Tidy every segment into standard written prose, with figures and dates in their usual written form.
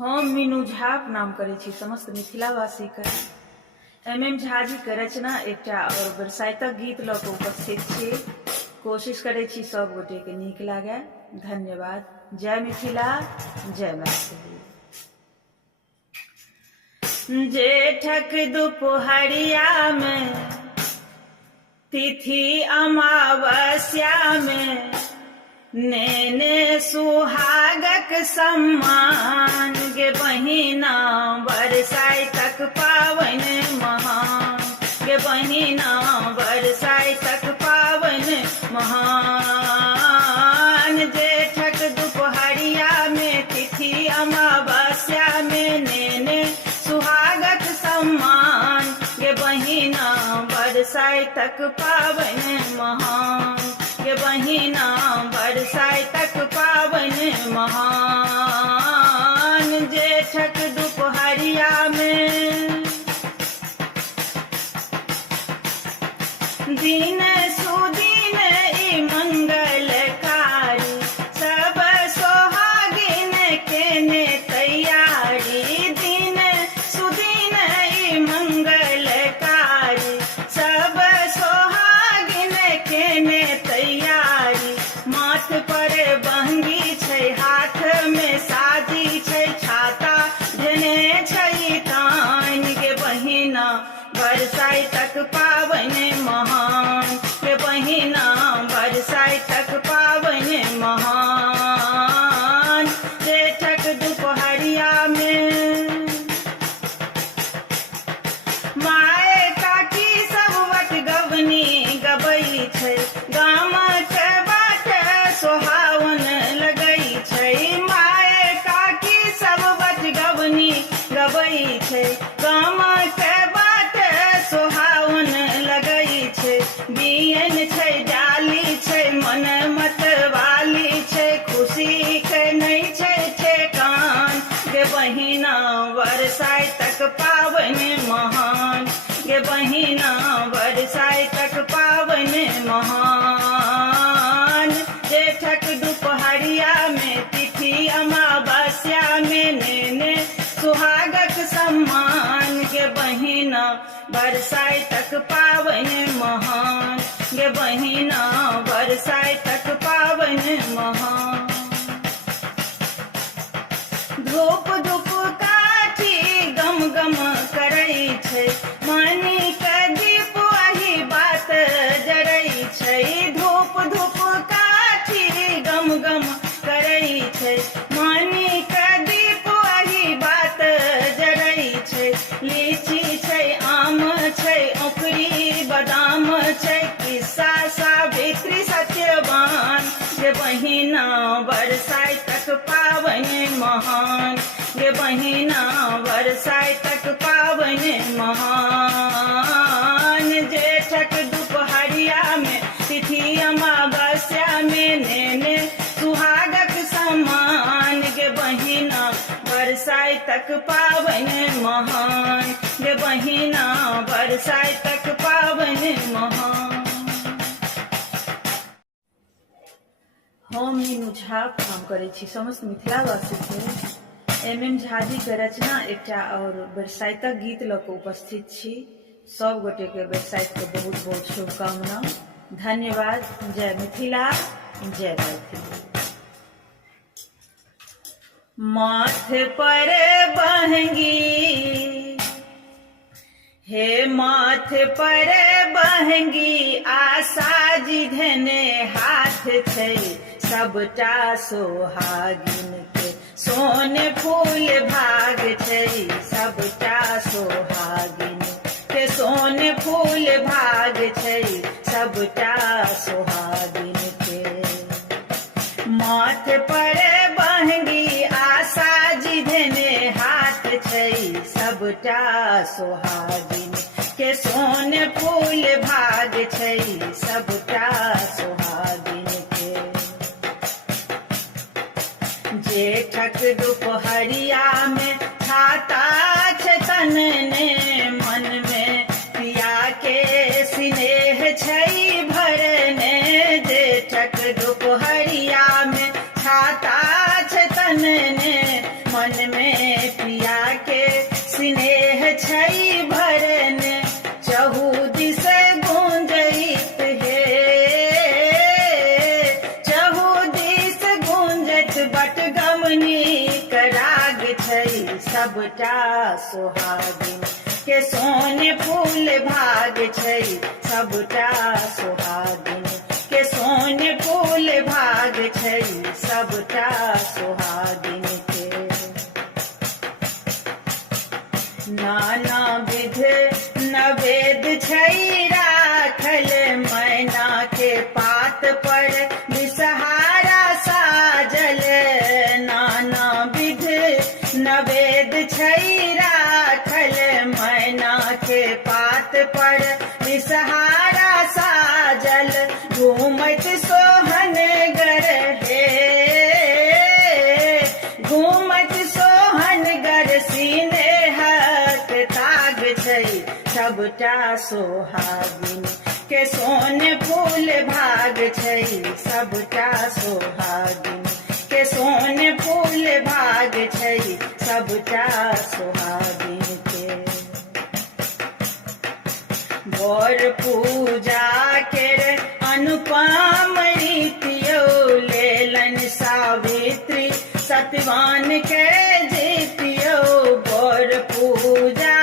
हम मीनू झा नाम करे छी समस्त मिथिलावासी के MM झा जी के रचना एकटा और बरसाइतक गीत ल के उपस्थित छी। कोशिश करे छी सब गोटे के नीक लागे। धन्यवाद। जय मिथिला, जय मैथिली। जेठक दुपहरिया में तिथि अमावस्या में नेने सुहागक सम्मान गे बहिना बरसाइतक पावन महान गे बहिना बरसाइतक पावन महान। जेठक दुपहरिया में तिथि अमावस्या में नेने सुहागक सम्मान गे बहिना बरसाइतक पावन महान गे बहिना बरसाइतक पावन महान। जेठक दुपहरिया में दिन सुदिन ई मंगलकारी सब सोहागिन केने तैयारी। दिन सुदिन ई मंगलकारी सब सोहागिन केने तैयारी। माथ पर बंगी छै हाथ में साजी छै छाता धेने छै तान गे बहिना बरसाइतक पावन महान गे बहिना बरसाइतक पावन महान। जेठक दुपहरिया में माए काकी सब वट गवनी गबई छै गाम के बाट सोहावन लगई छै। माए काकी सब वट गवनी गबई छै गाम के बाट सोहावन लगई छै। बियन छै डाली छै मन मतवाली छै खुशी के नहीं छै ठेकान गे बहिना बरसाइतक पावन महान गे बहिना बरसाइतक पावन महान। जेठक दुपहरिया में तिथि अमावस्या में नेने सुहागक सम्मान गे बहिना बरसाइतक पावन महान गे बहिना बरसाइतक पावन महान। धूप धूप काठी गम गम करई छै मानी के दीप वही बात जरई छै। धूप धूप काठी गम गम करई छै मानी के दीप वही बात जरई छै। लीची छै आम छै औखरी बादाम छै किस्सा सावित्री सत्यवान गे बहिना बरसाइतक पावन महान गे बहिना बरसाइतक पावन महान। जेठक दुपहरिया में तिथि अमावस्या में नेने सुहागक सम्मान गे बहिना बरसाइतक पावन महान गे बहिना बरसाइतक पावन महान। हम मीनू झा काम करे छी समस्त मिथिलावासी के MM झा जी के रचना एकटा और बरसाइतक गीत ल के उपस्थित छी। सब गोटे के बरसाइत के बहुत बहुत शुभकामना। धन्यवाद। जय मिथिला, जय मैथिली। माथ पर बहंगी हे माथ पर बहंगी आशा जी धने हाथ छै सबटा सोहागिन के सोन फूल भाग छै सबटा सोहागिन के सोन फूल भाग छै सबटा सोहागिन के। माथ पर बहंगी आशा जी धने हाथ छै सबटा सोहागिन के सोन फूल भाग छै सबटा सोहागिन के। जेठक दुपहरिया में छाता छै तन ने मन में पिया के स्नेह छै भरने। जेठक दुपहरिया में छाता छै तन ने मन में सबटा सोहागिन के सोने फूल भाग छै सबटा सोहागिन के सोने फूल भाग छै सबटा सोहागिन के नाना विध नवेद छै राखल मैना के पात पर विषहारा साजल नाना विध नवेद छै राखल मैना के पात पर विषहारा साजल घूमत सोहन गर हे घूमत सोहन गर सीने हक ताग छै सबटा सोहागिन के सोने फूल भाग छै सबटा सोहागिन के सोने फूल भाग छै सबटा सोहागिन के बर पूजा केर अनुपम रीतियो लेलन सावित्री सत्यवान के जीतियो बर पूजा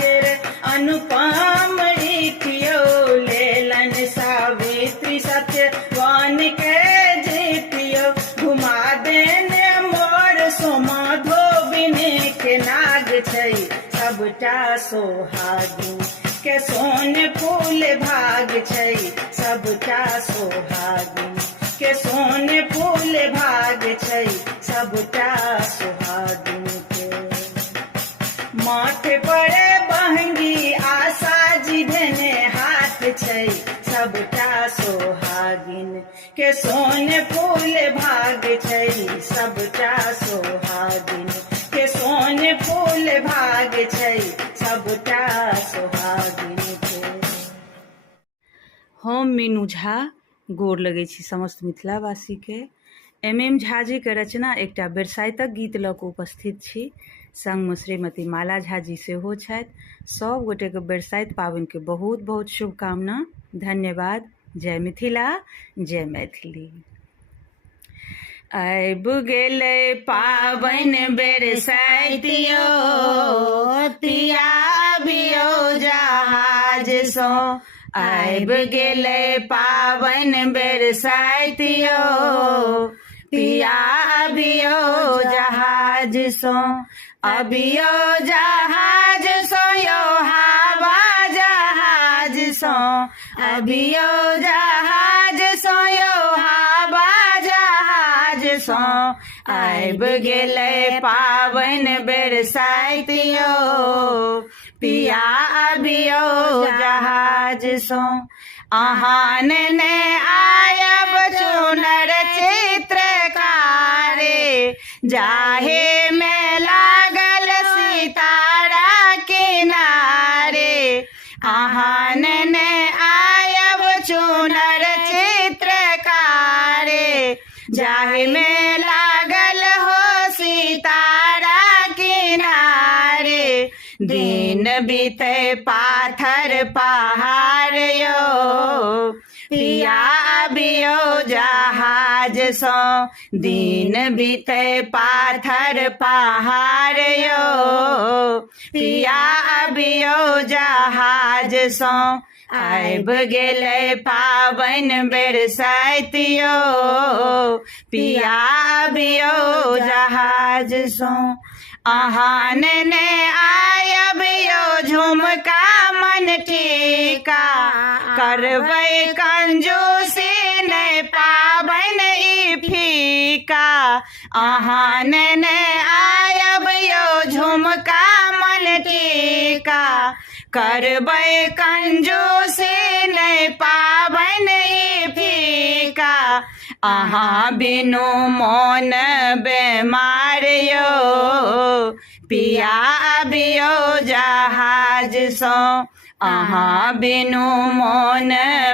केर अनुपम रीतियो लेलन सावित्री सत्यवान के जीतियो घुमा देने मोर सोमा धोबिन के नाग छै सबटा सोहागिन के सोने फूल भाग छै सबटा सोहागिन के सोने फूल भाग छै सबटा सोहागिन के माथे पर बहंगी आशा जी देने हाथ छै सबटा सोहागिन के सोने फूल भाग छै सबटा सोहागिन के सोने फूल भाग छै सबटा सोहागिन के हम मीनू झा गोर लगै छी समस्त मिथिलावासी के MM झा जी के रचना एकटा बरसाइतक गीत लऽ कऽ उपस्थित छी संगमे श्रीमती माला झा जी सेहो छथि सब गोटे के बरसाइत पाबनि के बहुत बहुत शुभकामना धन्यवाद जय मिथिला जय मैथिली आबि गेलै पाबनि बरसाइतियो तिया अबियो जहाज सँ आबि गेलै पाबनि बरसाइतियो तिया अबियो जहाज सँ अबियो जहाज सँ यौ हवा जहाज सँ अबियो जहाज सँ यौ हवा जहाज सँ आबि गेलै पाबनि बरसाइतियो पिया अबियो जहाज सँ अहाँ ने आयब चुनर चित्रकारे जाहे में लागल सितारा किनारे अहाँ ने आयब चुनर चित्रकारे जाहे में लागल हो सितारा किनारे दिन बीते पाथर पहाड़ यो पिया अबियो जहाज सँ दिन बीते पाथर पहाड़ यो पिया अबियो जहाज सँ आबि गेलै पाबनि बरसाइतियो पिया अबियो जहाज सँ अहाँ ने आयब यो झुमका मन टीका करबै कंजूसी नहीं पाबनि ई फीका अहाँ ने आयब यो झुमका मन टीका करबै कंजूसी नहीं पाबनि ई फीका अहाँ बिनु मोन बेमार यो पिया अबियो जहाज सँ अहाँ बिनु मोन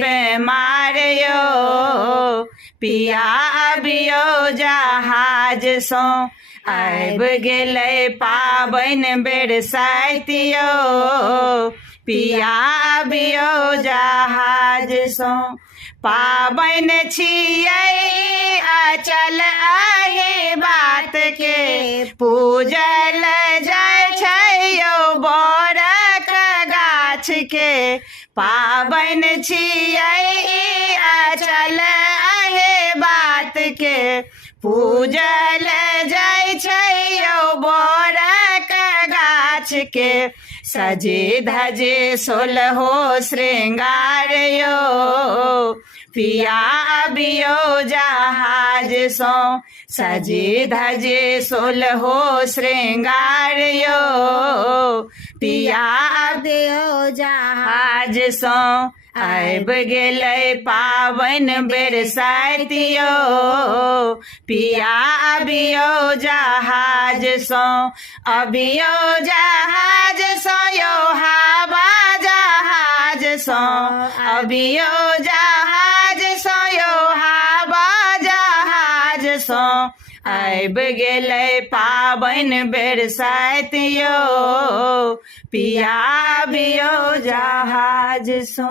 बेमार यो पिया अबियो जहाज सँ आबि गेलै पाबनि बरसाइतियो पिया अबियो जहाज सँ पाबनि छियै अचल एहि बात के पूजल जाय पावन छियै ई अचल आहे बात के पूजल जाइ छै यौ बोरक गाछ के सजे धजे सोलहो श्रृंगार यो पिया अबियो जहाज सो सजे धजे सोलहो श्रृंगार यो पिया अबियो जहाज सो आबि गेलै पावन बरसाइत यो पिया अबियो जहाज सो अबियो जहाज सो यो हवा जहाज सो अबियो जहाज सो यो हवा जहाज सो आबि गेलै पावन बरसाइत यो पिया अबियो जहाज सो।